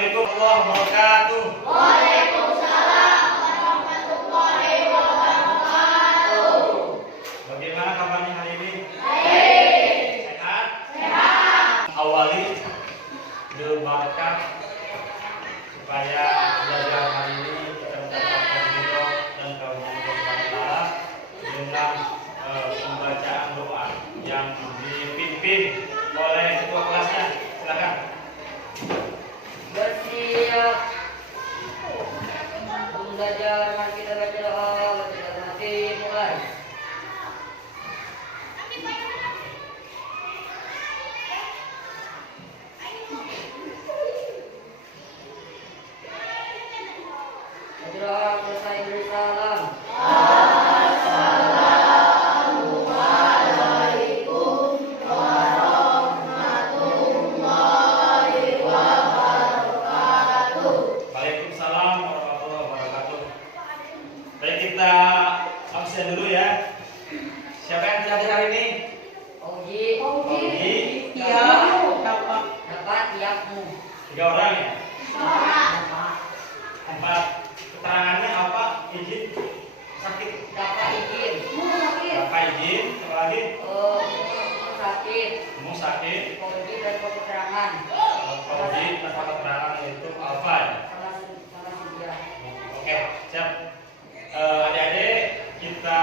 Assalamualaikum warahmatullahi wabarakatuh. Waalaikumsalam warahmatullahi wabarakatuh. Bagaimana kabarnya hari ini? Baik. Sehat? Sehat. Awali bil barakah supaya belajar hari ini kita mendapatkan ridho dan karunia Allah dengan pembacaan doa yang dipimpin oleh ketua kelasnya. Silakan. Bersiap belajar, mari kita baca doa, baca hati, mulai. Baca doa, selesai beri salam. Waalaikumsalam warahmatullahi wabarakatuh. Baik, kita absen dulu ya. Siapa yang tidak hadir hari ini? Oji, dapat tiapmu. 3 orang ya. 4 keterangannya apa? Izin sakit. Dapat izin. Apa izin? Apa lagi? Sakit. Kamu sakit. Oji dan keterangan. Izin tanpa keterangan yaitu alfa ya. Salah sedia. Oke, siap. Adik-adik, kita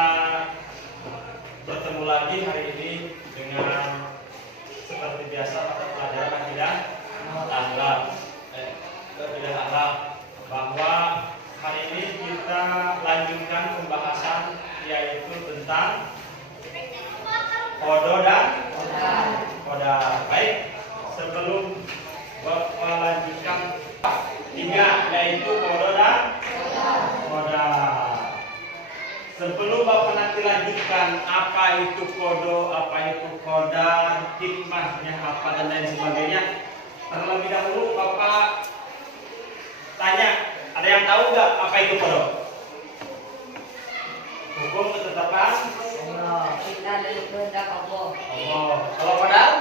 bertemu lagi hari ini dengan seperti biasa pada pelajaran akidah akhlak. Akidah akhlak, bahwa hari ini kita lanjutkan pembahasan yaitu tentang kodo dan kodar. Baik, sebelum Bapak lanjutkan 3 yaitu kodo dan kodar. Sebelum Bapak nanti lanjutkan apa itu kodo, apa itu kodar, hikmahnya apa dan lain sebagainya, terlebih dahulu Bapak tanya, ada yang tahu nggak apa itu kodo? Hukum ketetapan Allah, kita dari kehendak Allah. Allah. Kalau kodar?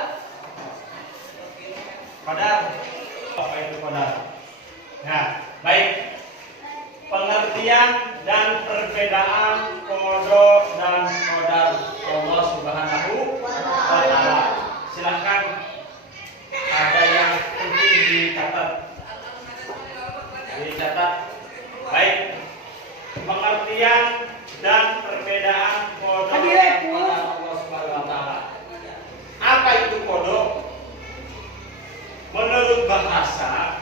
Kodar apa itu kodar? Nah, baik. Pengertian dan perbedaan kodo dan kodar Allah Subhanahu wa Ta'ala. Silakan, ada yang penting dicatat. Baik. Pengertian dan perbedaan kodo dan kodar Allah Subhanahu wa Ta'ala. Apa itu kodo? Menurut bahasa,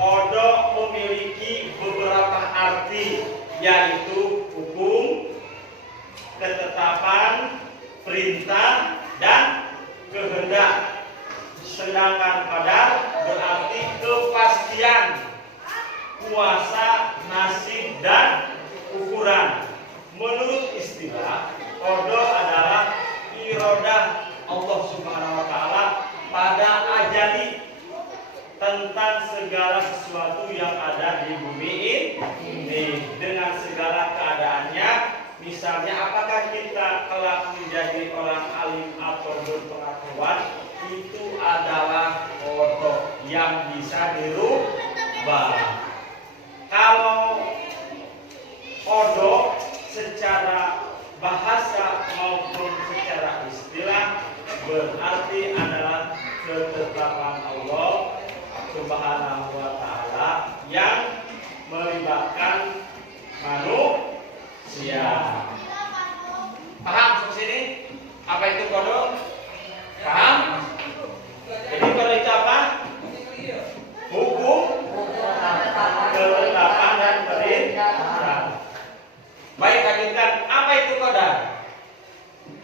kodo memiliki beberapa arti, yaitu hukum, ketetapan, perintah, dan kehendak. Sedangkan qadar berarti kepastian, kuasa, nasib, dan ukuran. Menurut istilah, kodo adalah iradah Allah Subhanahu wa Ta'ala pada ajali tentang segala sesuatu yang ada di bumi ini dengan segala keadaannya. Misalnya, apakah kita kelak menjadi orang alim atau berpengetahuan, itu adalah kodo yang bisa dirubah. Kalau kodo secara bahasa maupun secara istilah berarti adalah ketetapan Allah Subhanahu wa Ta'ala yang melibatkan manusia. Paham sampai sini? Apa itu kodo? Paham? Jadi kodo itu apa? Hukum, ketetapan, dan perintah. Baik, lanjutkan. Apa itu kodar?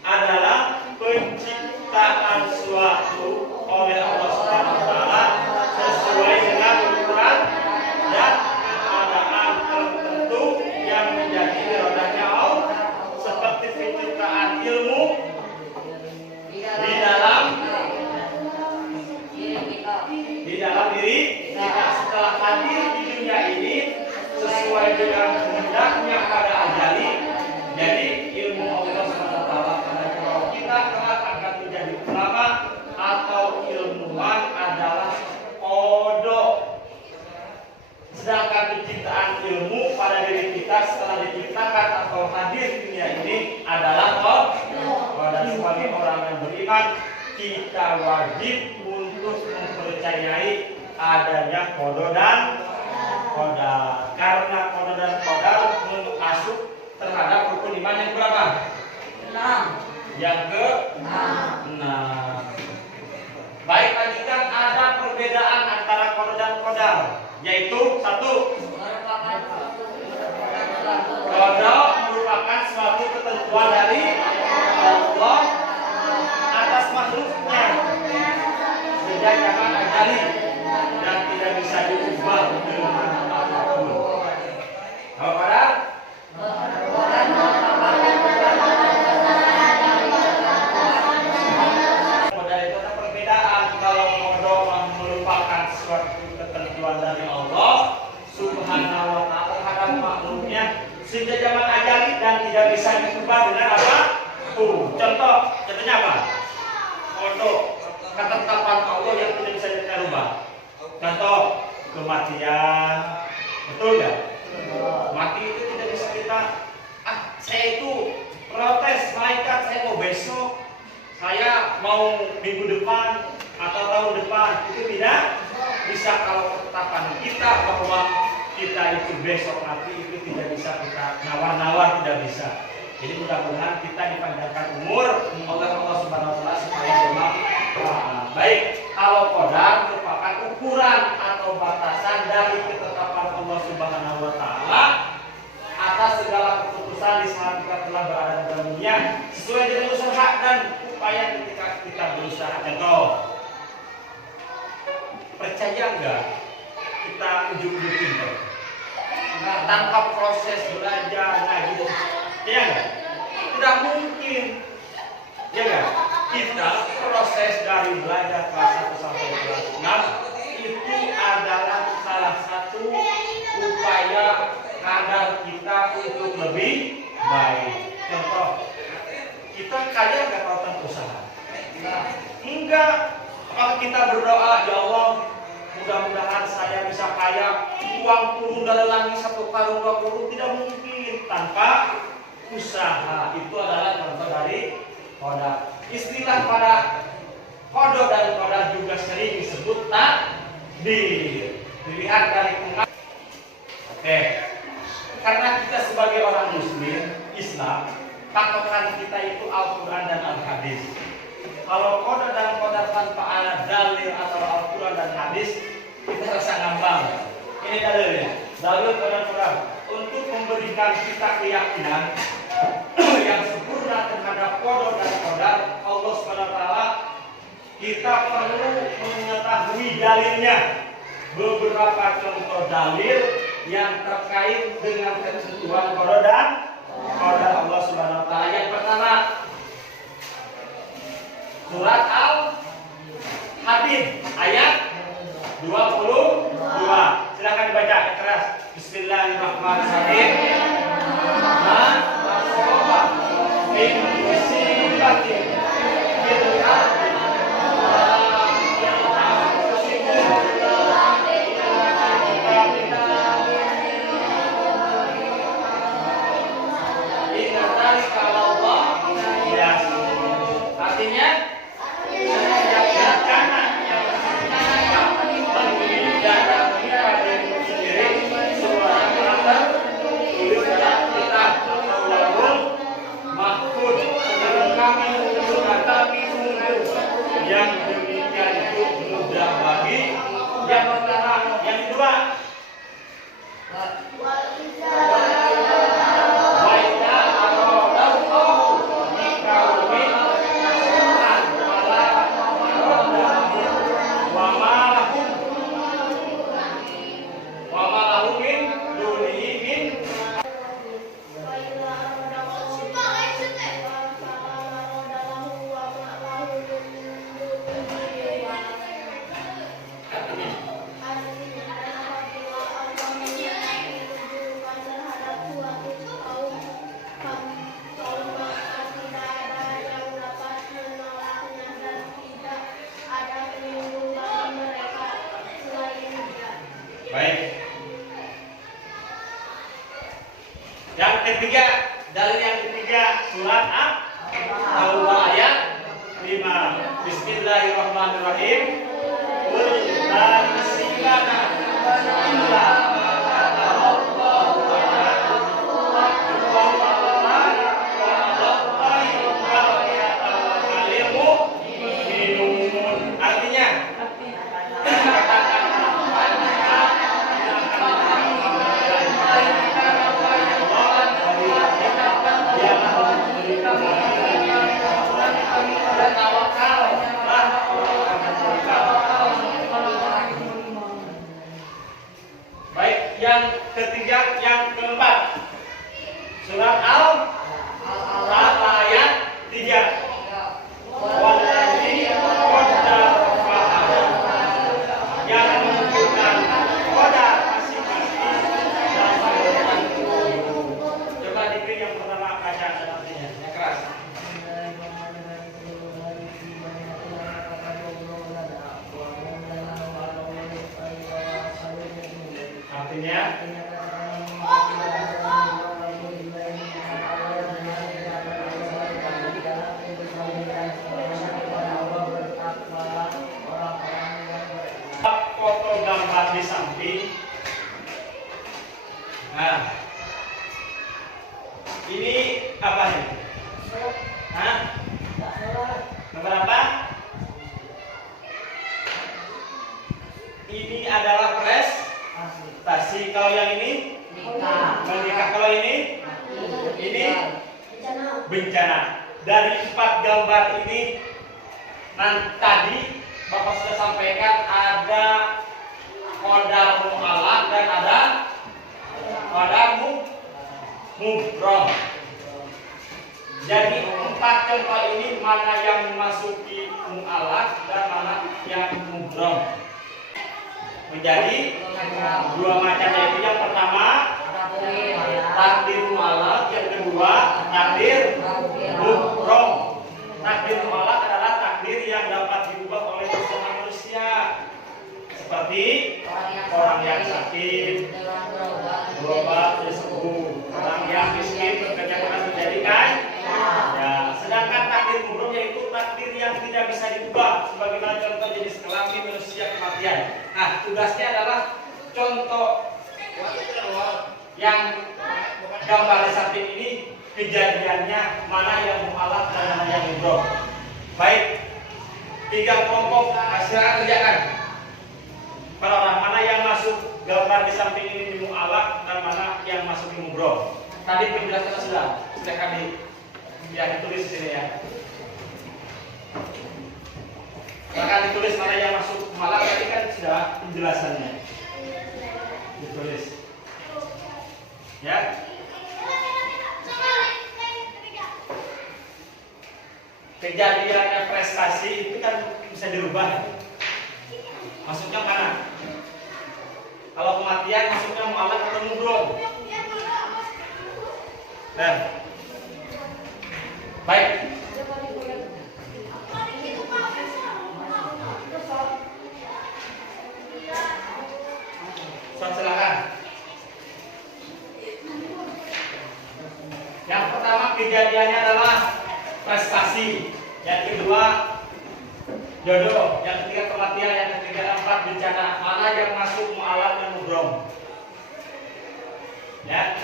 Adalah penciptaan suatu oleh Allah Subhanahu wa Ta'ala sesuai dengan ukuran dan keadaan tertentu yang menjadi iradahnya Allah, seperti penciptaan ilmu di dalam diri kita setelah hadir di dunia ini sesuai dengan kehendaknya pada ajali. Jadi ilmu Allah Subhanahu wa Ta'ala pada kita kelak akan menjadi ulama atau ilmuwan adalah kodo ilmu pada diri kita setelah diciptakan atau hadir di dunia ini adalah qadar. Sebagai orang yang beriman, kita wajib untuk mempercayai adanya qada dan qadar. Karena qada dan qadar masuk terhadap rukun iman yang berapa? 6. Yang ke-6. Baik, lanjutkan. Ada perbedaan antara qada dan qadar, yaitu satu, qada merupakan suatu ketentuan dari Allah atas makhluknya sejak zaman azali dan tidak bisa diubah dengan apapun. Kalau qadar, qadar itu ada perbedaan. Kalau qada merupakan suatu ketentuan dari Allah Subhanahu wa ta'ala terhadap makhluknya sejak zaman azali dan tidak bisa diubah dengan apa? Contohnya apa? Qada, ketetapan Allah yang tidak bisa dirubah. Contoh, kematian. Betul ya? Mati itu tidak bisa kita, saya itu protes malaikat, saya mau besok, saya mau minggu depan atau tahun depan. Itu tidak bisa. Kalau ketetapan kita bahwa kita itu besok mati, itu tidak bisa kita nawar-nawar, tidak bisa. Jadi mudah-mudahan kita dipanjangkan umur oleh Allah Subhanahu wa taala supaya bermanfaat. Baik, kalau qadar merupakan ukuran atau batasan dari ketetapan Allah Subhanahu wa taala atas segala keputusan di saat kita telah berada di dalam dunia sesuai dengan usaha dan upaya ketika kita berusaha. Contoh, percaya enggak kita ujung-ujung pintar tanpa proses belajar ngaji? Ya enggak? Tidak mungkin. Ya enggak? Kita proses dari belajar kelas 1 sampai kelas 6 itu adalah salah satu upaya kadar kita untuk lebih baik. Contoh, kita kaya enggak kalau tanpa usaha? Enggak. Kalau kita berdoa, ya Allah, mudah-mudahan saya bisa kaya, uang turun dari langit 1 karung 20, tidak mungkin tanpa usaha. Itu adalah contoh dari qadar. Istilah pada qada dan qadar juga sering disebut takdir. Dilihat dari pengaruh. Oke. Karena kita sebagai orang muslim Islam, patokan kita itu Al-Quran dan Al-Hadis. Kalau qada dan qadar tanpa ada dalil atau Al-Quran dan hadis, kita rasa ngambang. Ini dalilnya. Dalil Quran untuk memberikan kita keyakinan yang sempurna terhadap qada dan qadar Allah Subhanahu wa taala, kita perlu mengetahui dalilnya. Beberapa contoh dalil yang terkait dengan ketentuan qada dan qadar Allah Subhanahu wa taala. Yang pertama, surat Al-Hadid ayat 22. Silakan dibaca keras. Bismillahirrahmanirrahim. Man asoba min musibatin fil ardi artinya bencana yang dan kita sendiri semua karakter tulis dalam kitab Allahul Mahfud. Sedang kami menentukan kami sungguh yang demikian itu mudah bagi yang pertama. Yang kedua, ketiga, dalil yang ketiga surat At-Taubah ayat 5. Bismillahirrahmanirrahim. Qul la yusibana illa yang ketiga, yang keempat, surat Al-Alaq ayat 3. Wallazi qaddara fahada, yang menentukan qadar masing-masing dan coba dikri yang pertama baca artinya yang keras. Artinya foto gambar di samping. Nah, ini apa nih? Hah? Nomor apa? Ini adalah prestasi. Kalau yang ini menikah. Kalau ini bencana. Dari 4 gambar ini tadi Bapak sudah sampaikan ada qadar mu'allaq dan ada qadar mubrom. Jadi 4 contoh ini mana yang memasuki mu'allaq dan mana yang mubrom. Menjadi 2 macam, yaitu yang pertama takdir mu'allaq, yang kedua takdir mubrom. Takdir mu'allaq adalah takdir yang dapat diubah oleh manusia, seperti orang yang sakit berobat jadi sembuh, orang yang miskin bekerja keras menjadi kaya. Ya, sedangkan takdir mubrom yaitu takdir yang tidak bisa diubah, sebagaimana contoh jenis kelamin manusia kematian. Nah, tugasnya adalah contoh yang gambar di samping ini kejadiannya mana yang mu'allaq dan mana yang mubrom. Baik, 3 kelompok silakan kerjakan. Para orang mana yang masuk gambar di samping ini mu'allaq dan mana yang masuk di mubrom. Tadi penjelasannya sudah kami ditulis di sini ya. Silakan ditulis mana yang masuk mu'allaq, tadi kan sudah penjelasannya ditulis. Ya. Kejadiannya prestasi itu kan bisa dirubah. Masuknya mana? Kalau kematian masuknya mu'allaq atau mubrom? Nah. Baik. Silakan. Yang pertama kejadiannya adalah prestasi, yang kedua jodoh, yang ketiga kematian, yang ketiga 4 bencana. Mana yang masuk mu'allaq dan mubrom? Ya.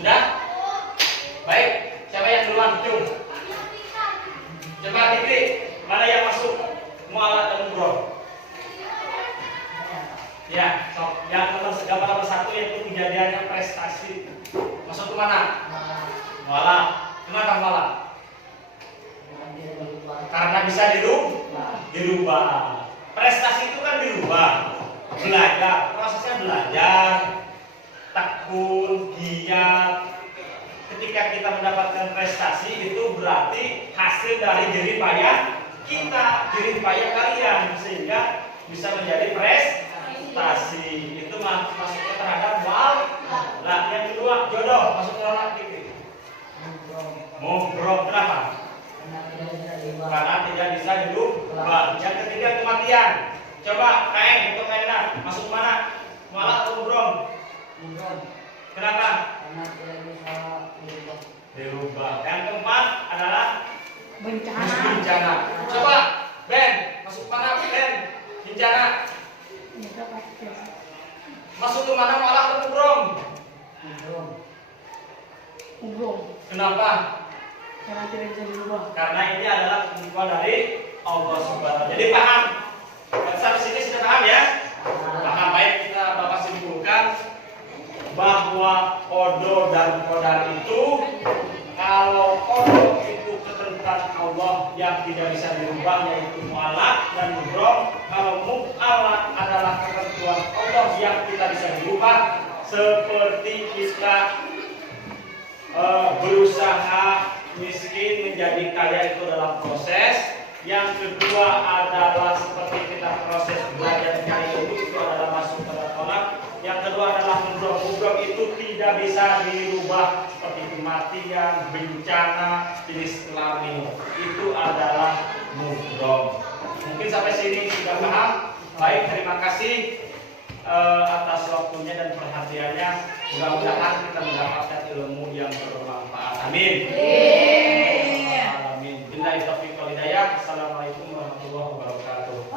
Sudah? Baik. Siapa yang duluan? Cung. Coba titik. Mana yang masuk mu'allaq dan mubrom? Ya, yang gambar nomor 1 yaitu kejadiannya prestasi. Masuk ke mana? Mu'allaq. Kenapa mu'allaq? Karena bisa dirubah. Prestasi itu kan dirubah. Belajar, prosesnya belajar, tekun, giat. Ketika kita mendapatkan prestasi itu berarti hasil dari jerih payah kita, jerih payah kalian, sehingga bisa menjadi prestasi. Itu masuknya terhadap mu'allaq. Nah, yang kedua jodoh, masuk ke mu'allaq titik. Mubrom. Kenapa? Karena tidak bisa dirubah. Yang ketiga kematian. Coba kain untuk kainnya masuk mana? Mu'alaf atau mubrom? Mubrom. Kenapa? Karena tidak bisa dirubah. Dirubah. Yang keempat adalah Bencana. Coba Ben, masuk mana Ben? Bencana. Masuk ke mana mu'alaf atau mubrom? Mubrom. Mubrom. Kenapa? Karena tidak bisa dirubah. Karena ini adalah ketentuan dari Allah Subhanahu. Jadi paham? Sampai sini sudah paham ya? Paham. Baik, kita Bapak simpulkan bahwa qada dan qadar itu, kalau qada itu ketentuan Allah yang tidak bisa dirubah, yaitu mu'alaf dan mubrom. Kalau mu'alaf adalah ketentuan Allah yang tidak bisa dirubah, seperti kita berusaha miskin menjadi kaya itu dalam proses. Yang kedua adalah seperti kita proses belajar kaya itu adalah masuk pada tolak. Yang kedua adalah mubrom. Mubrom itu tidak bisa dirubah, seperti kematian, bencana, jenis kelamin. Itu adalah mubrom. Mungkin sampai sini sudah paham. Baik, terima kasih atas waktunya dan perhatiannya. Mudah-mudahan kita mendapatkan ilmu yang bermanfaat. Amin.